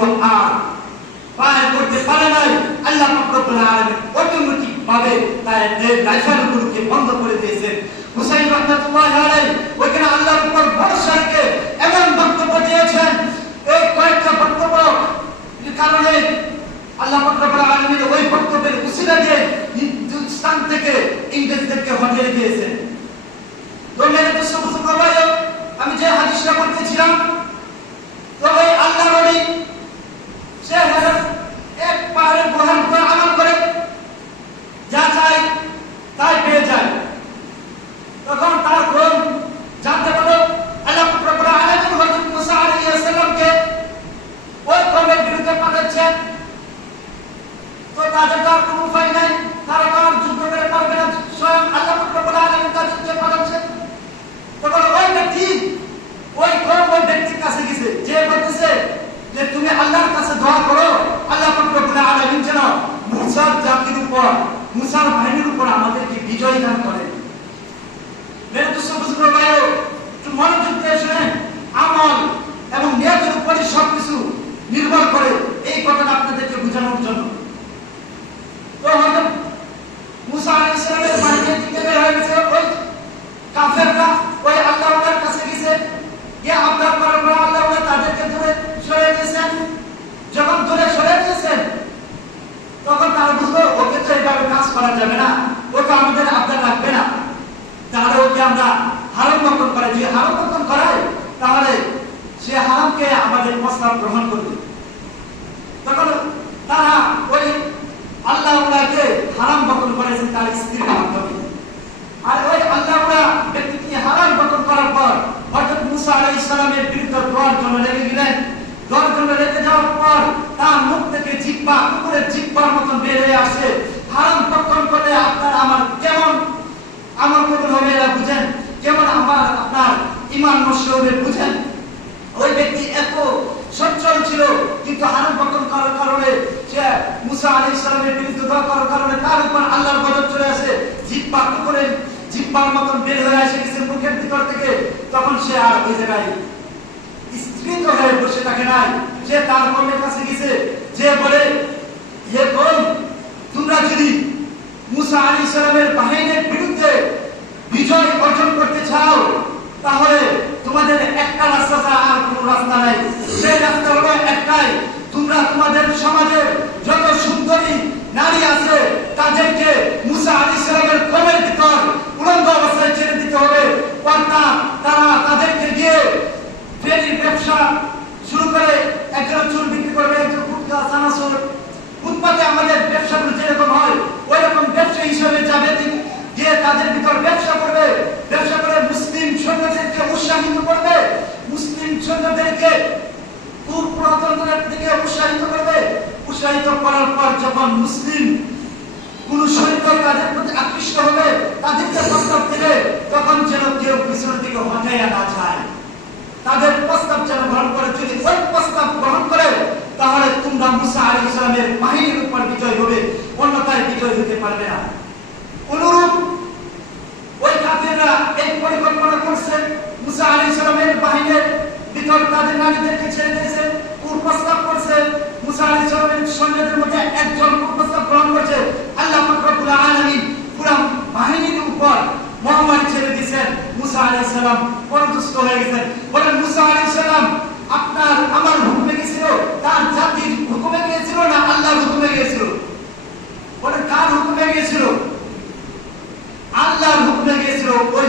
ওগুলো আর পালন করতে পারে নাই। আল্লাহ পাক রব্বুল আলামিন অটোমেটিক ভাবে তার রাইফেলগুলোকে বন্ধ করে দিয়েছেন। হুসাইন রাহমাতুল্লাহি আলাইহি ওইখানে আল্লাহর উপর ভরসা রেখে এমন বক্তব্য দিয়েছেন, এই কয়েকটা বক্তব্য কারণে আল্লাহ পাক রব্বুল আলামিন ওই বক্তব্যের উসিলা দিয়ে হিন্দুস্তান থেকে ইংরেজদেরকে হটিয়ে দিয়েছেন। তো মেরে তো সবুজ করবাই আমি যে হাদিসটা বলতেছিলাম, তো ওই আল্লাহর ওলি সে এক পাহাড়ের গ্রহণ করে আমল করে যা চায় তাই পেয়ে যায়। তখন তার কওম জানতে পারলো আল্লাহ পাক রব্বুল আলামিন হযরত মুসা আলাইহিস সালামকে ওই কওমের বিরুদ্ধে পাঠাচ্ছেন। তো তাদের তো কোনো উপায় নাই, তারা তো আর যুদ্ধ করে পারবে না, স্বয়ং আল্লাহ পাক রব্বুল আলামিন তাদেরকে পাঠাচ্ছেন। তখন ওই ব্যক্তি ওই কওম ওই ব্যক্তির কাছে গেছে, যে বলতেছে যে তুমি আল্লাহর কাছে দোয়া করো আল্লাহ পাক রব্বুল আলামিন যেন মুসার জাতির উপর, মুসার বাহিনীর উপর আমাদেরকে বিজয় দান করেন। মেরে তো সবুজ ভাই একটু মনোযোগ দিয়ে শুনেন, আমল এবং নিয়তের উপরে সবকিছু নির্ভর করে, এই কথাটা আপনাদেরকে বোঝানোর জন্য। তো হযরত মুসা আলাইহিস সালামের বাহিনী থেকে বের হয়ে গেছে, ওই কাফেররা ওই আল্লাহর কাছে গেছে, গিয়ে আবদার করার পর আল্লাহ তাদেরকে দূরে সরিয়ে দিয়েছেন। যখন দূরে সরিয়ে দিয়েছেন তখন তারা বুঝলো ওকে তো এইভাবে কাজ করা যাবে না, ও তো আমাদের আবদার রাখবে না, তাহলে ওকে আমরা হারাম বক্ষণ করাই, যদি হারাম বক্ষণ করাই তাহলে সে হারামকে আমাদের প্রস্তাব গ্রহণ করবে। তখন তারা ওই আল্লাহকে হারাম বক্ষণ করেছেন তার স্ত্রীর মাধ্যমে। আর ওই আল্লাহরা ব্যক্তিকে হারাম বক্ষণ করার পর হযরত মুসা আলাইহিস সালামের বিরুদ্ধে দোয়ার জন্য লেগে গেলেন। দোয়ার জন্য লেগে যাওয়ার পর তার মুখ থেকে জিহ্বা কুকুরের জিহ্বার মতন বের হয়ে আসে। হারাম বক্ষণ করলে আপনার আমার কেমন আমার কবুল হবে এরা বুঝেন, কেমন আমার আপনার ঈমান নষ্ট হবে বুঝেন। ওই ব্যক্তি এত সচ্ছল ছিল, কিন্তু হারাম বক্ষণ করার কারণে সে মুসা আলাইহিস সালামের বিরুদ্ধে দোয়া করার কারণে তার উপর আল্লাহর গজব চলে আসে, জিহ্বা কুকুরের জিহ্বার মতন বের হয়ে আসে গেছে মুখের ভিতর থেকে। তখন সে আর ওই জায়গায় স্থিত হয়ে বসে থাকে নাই, সে তার কওমের কাছে গেছে, যে বলে হে কওম, তোমরা যদি মুসা আলাইহিস সালামের বাহিনীর বিরুদ্ধে বিজয় অর্জন করতে চাও তাহলে তোমাদের একটা রাস্তা ছাড়া আর কোনো রাস্তা নাই। সেই রাস্তা হলো একটাই, তোমরা তোমাদের সমাজের যত সুন্দরী নারী আছে তাদেরকে মুসা আলাইহিস সালামের কওমের ভিতর উলঙ্গ অবস্থায় ছেড়ে দিতে হবে। অর্থাৎ তারা তাদেরকে দিয়ে ফেরির ব্যবসা শুরু করে, একজন চুল বিক্রি করবে, একজন ফুটকা চানাচুর, ফুটপাতে আমাদের ব্যবসাগুলো যেরকম হয় ওই রকম ব্যবসা হিসেবে যাবে, গিয়ে তাদের ভিতর ব্যবসা করবে, ব্যবসা করে মুসলিম সৈন্যদেরকে উৎসাহিত করবে, মুসলিম সৈন্যদেরকে কুপ্রথার দিকে উৎসাহিত করবে। উৎসাহিত করার পর যখন মুসলিম কোন সৈন্য তাদের প্রতি আকৃষ্ট হবে, তাদেরকে প্রস্তাব দেবে, তখন যেন কেউ পিছনের দিকে হটাইয়া না যায়, তাদের প্রস্তাব যেন গ্রহণ করে। যদি ওই প্রস্তাব গ্রহণ করে তাহলে তোমরা মুসা আলাইহিস সালামের বাহিনীর উপর বিজয় হবে, অন্যথায় বিজয় হতে পারবে না। অনুরূপ ওই কাফেররা এই পরিকল্পনা করছে, মুসা আলাইহিস সালামের বাহিনীর ভিতর তাদের নারীদেরকে ছেড়ে দিয়েছে, প্রস্তাব করছে। মুসা আলাইহিস সালামের সৈন্যদের মধ্যে একজন প্রস্তাব গ্রহণ করছে, আল্লাহ পাক রব্বুল আলামিন পুরো বাহিনীর উপর মহামারী ছেড়ে দিয়েছেন। মুসা আলাইহিস সালাম পরদুষ্ট হয়ে গেছেন, বলেন মুসা আলাইহিস সালাম আপনার আমার হুকুমে গিয়েছিল, তার জাতির হুকুমে গিয়েছিল না আল্লাহর হুকুমে গিয়েছিল? বলেন কার হুকুমে গিয়েছিল? আল্লাহর হুকুমে গিয়েছিল। ওই